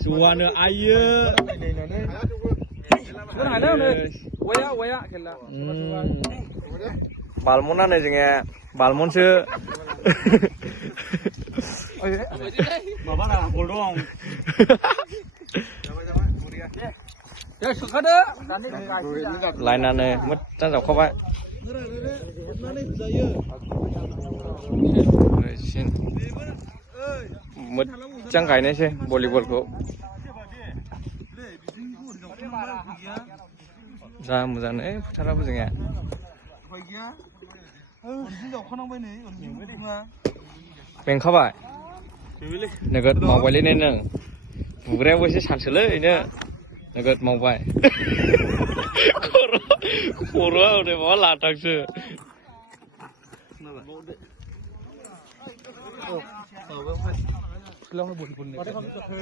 Suwana aye. Balmon ana jenenge balmon se. Baba lah boldong. Lainane mut tan jaw khabai. Mut chang gaयनाय से भलिबलखौ जा मोजांनो फोथाराबो जोंनिया बेंखाबाय नोगोद मावबायलै नों बुग्रायाबो एसे सानसोलै नो नोगोद मावबाय खर'आ हरै माबा लाथांसो